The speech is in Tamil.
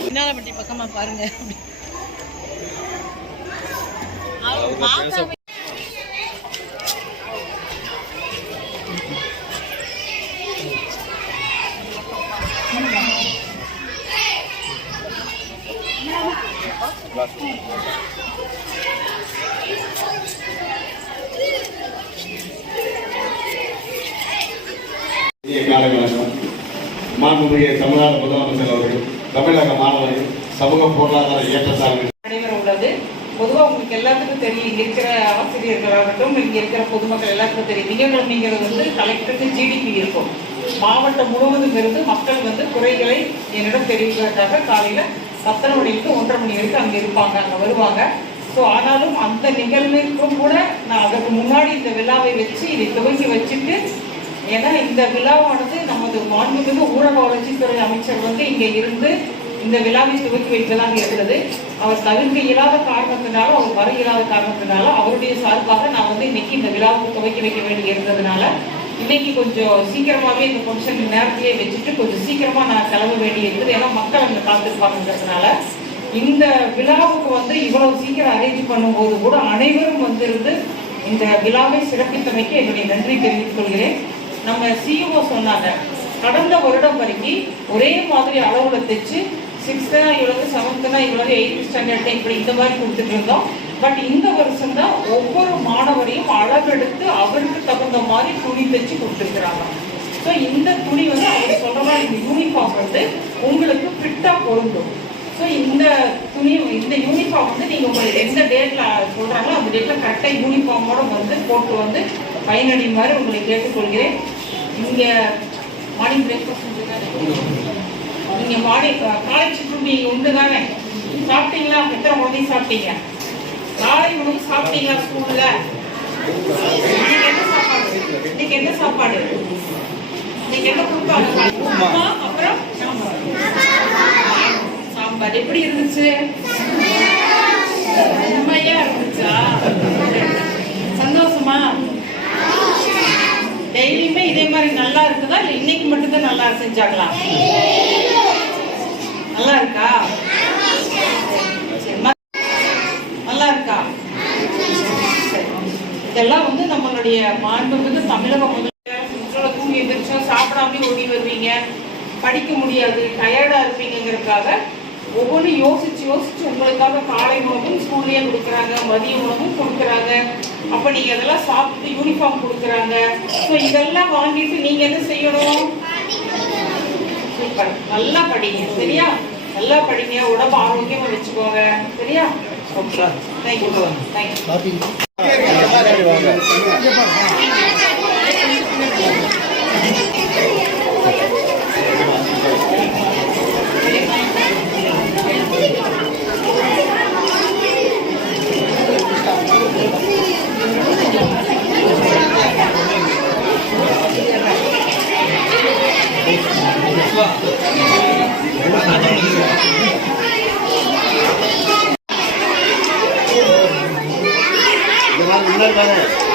பின்னாலப்பட்டி பக்கமா பாருங்க. இந்திய காலை வணக்கம் மாண்புமிகு தமிழ்நாடு முதலமைச்சர் அவர்கள் தமிழக மாணவர்கள் சமூக பொருளாதார ஏற்றத்தாழ்வு நடைபெற உள்ளது. பொதுவாக உங்களுக்கு எல்லாத்துக்கும் தெரியும் இங்க இருக்கிற ஆசிரியர்களாகட்டும் இங்க இருக்கிற பொதுமக்கள் எல்லாத்துக்கும் தெரியும். திங்கட்கிழமைங்கிறது வந்து கலெக்டருக்கு ஜிடிபி இருக்கும். மாவட்டம் முழுவதும் இருந்து மக்கள் வந்து குறைகளை என்னிடம் தெரிவிக்கிறதுக்காக காலையில பத்தரை மணிக்கு ஒன்றரை மணி வரைக்கும் அங்க இருப்பாங்க அங்க வருவாங்க. ஸோ ஆனாலும் அந்த நிகழ்விற்கும் கூட நான் அதற்கு முன்னாடி இந்த விழாவை வச்சு இதை துவங்கி வச்சுட்டு ஏன்னா இந்த விழாவானது நமது மாண்புமிகு ஊரக வளர்ச்சித்துறை அமைச்சர் வந்து இங்கே இருந்து இந்த விழாவை துவக்கி வைத்ததாக இருந்தது அவர் தவிர்க்க இயலாத காரணத்தினால அவர் வர இயலாத காரணத்தினால அவருடைய சார்பாக நான் வந்து இன்னைக்கு இந்த விழாவை துவக்கி வைக்க வேண்டி இருந்ததுனால இன்னைக்கு கொஞ்சம் சீக்கிரமாவே இந்த ஃபங்க்ஷன் நேரத்தையே வச்சுட்டு கொஞ்சம் சீக்கிரமா நான் கிளம்ப வேண்டி இருக்குது. ஏன்னா மக்கள் அங்கே காத்திருப்பாங்கன்றதுனால இந்த விழாவுக்கு வந்து இவ்வளவு சீக்கிரம் அரேஞ்ச் பண்ணும்போது கூட அனைவரும் வந்திருந்து இந்த விழாவை சிறப்பித்தமைக்கு என்னுடைய நன்றி தெரிவித்துக் கொள்கிறேன். நம்ம சிஇஓ சொன்னாங்க கடந்த வருடம் வரைக்கும் ஒரே மாதிரி அளவுல தைச்சு சிக்ஸ்த்தா இவ்வளவு செவன்த்னா இவ்வளவு எயித்து ஸ்டாண்டர்ட் இப்படி இந்த மாதிரி கொடுத்துட்டு இருந்தோம். பட் இந்த வருஷம் தான் ஒவ்வொரு மாணவரையும் அளவெடுத்து அவருக்கு தகுந்த மாதிரி துணி தைச்சு கொடுத்துருக்குறாங்க. ஸோ இந்த துணி வந்து அவர் சொல்ற மாதிரி இந்த யூனிஃபார்ம் வந்து உங்களுக்கு ஃபிட்டாக பொருந்தும். ஸோ இந்த துணி இந்த யூனிஃபார்ம் வந்து நீங்கள் உங்களுக்கு எந்த டேட்ல சொல்கிறாங்களோ அந்த டேட்ல கரெக்டாக யூனிஃபார்மோட வந்து போட்டு வந்து பயனடையுமாறு உங்களை கேட்டுக்கொள்கிறேன். இங்கே மார்னிங் பிரேக்ஃபாஸ்ட் நீங்க மார்னிங் காலை சிற்றுண்டி உண்டு தானே சாப்பிட்டீங்களா? எத்தனை உடனே சாப்பிட்டீங்க? காலை உணவு சாப்பிட்டீங்களா ஸ்கூல்ல இன்னைக்கு என்ன சாப்பாடு? இன்னைக்கு என்ன சாப்பாடு? இன்னைக்கு என்ன கொடுத்தாங்க அப்புறம் சாம்பார். எப்படி இருந்துச்சு உண்மையா இருந்துச்சா சந்தோஷமா டெய்லியுமே இதே மாதிரி நல்லா இருக்குதா இல்ல இன்னைக்கு மட்டும்தான் நல்லா செஞ்சாங்களா? நல்லா இருக்கா நல்லா இருக்கா இதெல்லாம் வந்து நம்மளுடைய மாண்புமிகு தமிழக முதல்வர் தூங்கி எந்திரிச்சா சாப்பிடாம ஓடி வருவீங்க. படிக்க முடியாது டயர்டா இருப்பீங்கிறதுக்காக ஒவ்வொன்றும் யோசிச்சு யோசிச்சு உங்களுக்காக காலை உணவும் ஸ்கூல்லேயே கொடுக்குறாங்க மதிய உணவும் கொடுக்குறாங்க. அப்போ நீங்கள் அதெல்லாம் சாப்பிட்டு யூனிஃபார்ம் கொடுக்குறாங்க. ஸோ இதெல்லாம் வாங்கிட்டு நீங்க என்ன செய்யணும்? நல்லா படிங்க சரியா? நல்லா படிங்க உடம்பு ஆரோக்கியமா வச்சுக்கோங்க சரியா? ஓகே தேங்க்யூ தேங்க்யூ இந்த மாதிரி முன்னாடி